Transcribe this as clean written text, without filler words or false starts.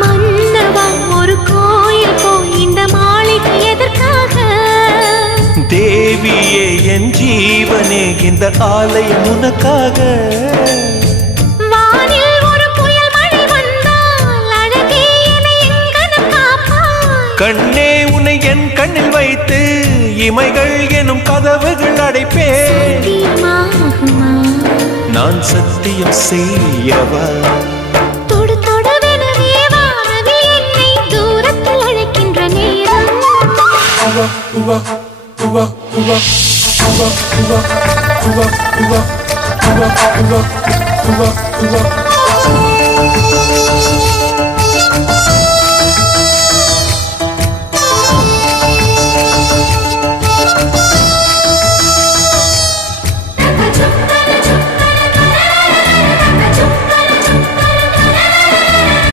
மன்னவா ஒரு கோயில் போய் இந்த மாளிகை எதற்காக? தேவியே என் ஜீவனே இந்த ஆலயம் உனக்காக. வானில் ஒரு புயல் மழை வந்தால் அழகே என்னை எங்கனம் காப்பாய். கண்ணே உன்னை என் கண்ணில் வைத்து இமைகள் எனும் கதவுகள் அடைப்பேன். சத்தியமாகுமா? நான் சத்தியம் செய்யவா? தொடு தொடுவெனவே வானவில் என்னை தூரத்தில் அழைக்கின்ற நேரம். உவா